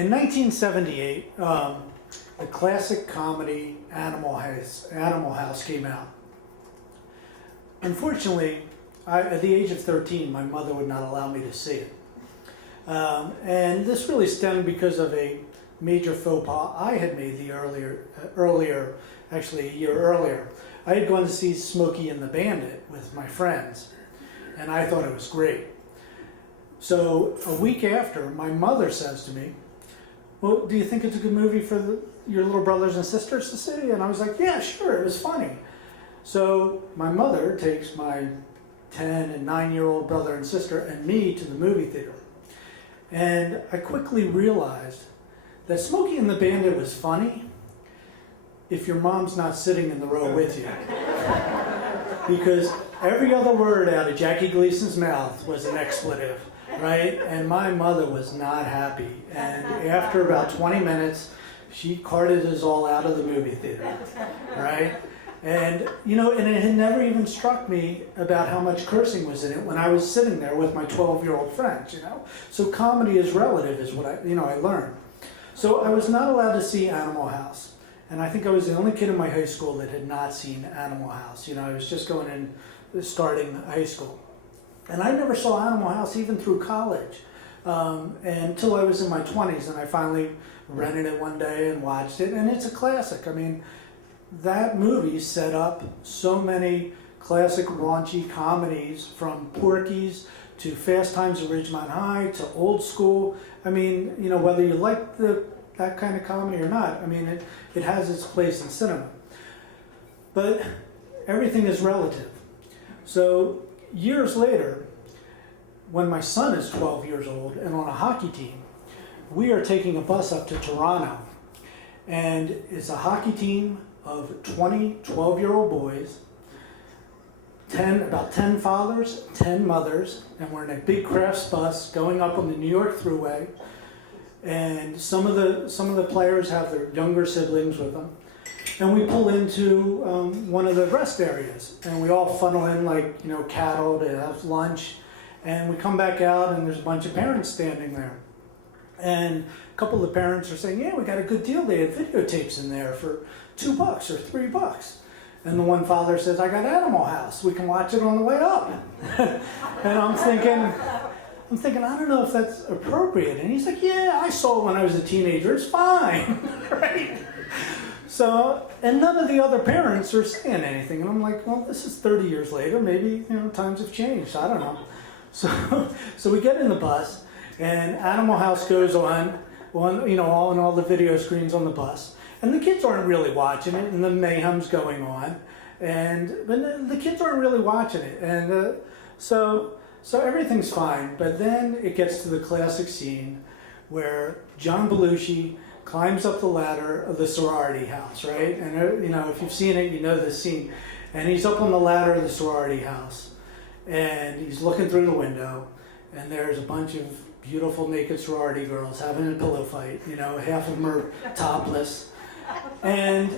in 1978, the classic comedy Animal House came out. Unfortunately, at the age of 13, my mother would not allow me to see it. And this really stemmed because of a major faux pas I had made actually a year earlier. I had gone to see Smokey and the Bandit with my friends, and I thought it was great. So a week after, my mother says to me, well, do you think it's a good movie for your little brothers and sisters to see? And I was like, yeah, sure, it was funny. So my mother takes my 10 and 9-year-old brother and sister and me to the movie theater. And I quickly realized that Smokey and the Bandit was funny if your mom's not sitting in the row with you. Because every other word out of Jackie Gleason's mouth was an expletive, right? And my mother was not happy. And after about 20 minutes, she carted us all out of the movie theater, right? And, and it had never even struck me about how much cursing was in it when I was sitting there with my 12-year-old friends, So comedy is relative is what I learned. So I was not allowed to see Animal House. And I think I was the only kid in my high school that had not seen Animal House. I was just starting high school. And I never saw Animal House even through college until I was in my 20s. And I finally rented it one day and watched it. And it's a classic. I mean, that movie set up so many classic raunchy comedies, from Porky's to Fast Times at Ridgemont High to Old School. I mean, whether you like that kind of comedy or not, I mean, it has its place in cinema. But everything is relative. So years later, when my son is 12 years old and on a hockey team, we are taking a bus up to Toronto. And it's a hockey team of 20 12-year-old boys, about 10 fathers, 10 mothers, and we're in a big Crafts bus going up on the New York Thruway. And some of the players have their younger siblings with them. And we pull into one of the rest areas, and we all funnel in like, cattle to have lunch. And we come back out, and there's a bunch of parents standing there. And a couple of the parents are saying, yeah, we got a good deal. They had videotapes in there for $2 or $3. And the one father says, I got Animal House. We can watch it on the way up. And I'm thinking, I don't know if that's appropriate. And he's like, yeah, I saw it when I was a teenager. It's fine, right? So, and none of the other parents are saying anything. And I'm like, well, this is 30 years later. Maybe, times have changed. I don't know. So we get in the bus, and Animal House goes on, all the video screens on the bus. And the kids aren't really watching it, and the mayhem's going on. But the kids aren't really watching it. And so everything's fine. But then it gets to the classic scene where John Belushi climbs up the ladder of the sorority house, right? And if you've seen it, you know this scene. And he's up on the ladder of the sorority house, and he's looking through the window, and there's a bunch of beautiful naked sorority girls having a pillow fight. Half of them are topless. And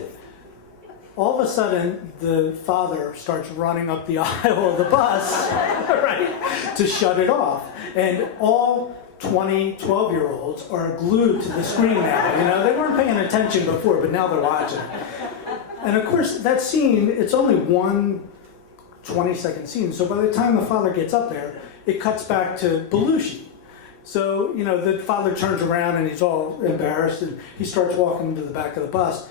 all of a sudden, the father starts running up the aisle of the bus, right, to shut it off. And all 20, 12-year-olds are glued to the screen now. They weren't paying attention before, but now they're watching. And of course, that scene, it's only one 20-second scene. So by the time the father gets up there, it cuts back to Belushi. So, the father turns around and he's all embarrassed, and he starts walking to the back of the bus.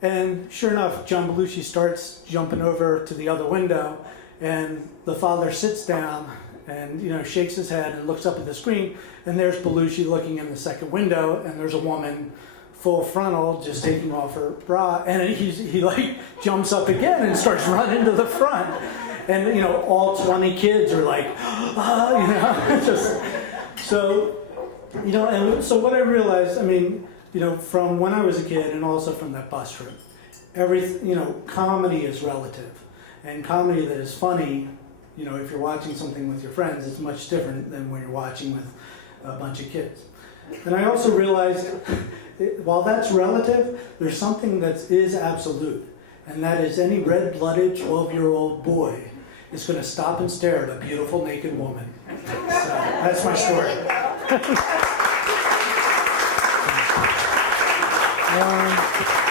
And sure enough, John Belushi starts jumping over to the other window, and the father sits down and, shakes his head and looks up at the screen, and there's Belushi looking in the second window, and there's a woman full frontal just taking off her bra, and he jumps up again and starts running to the front. And, all 20 kids are like, just... So, and so what I realized, from when I was a kid and also from that bus trip, comedy is relative. And comedy that is funny, if you're watching something with your friends, it's much different than when you're watching with a bunch of kids. And I also realized, while that's relative, there's something that is absolute. And that is any red-blooded 12-year-old boy is going to stop and stare at a beautiful naked woman. So that's my story. Um,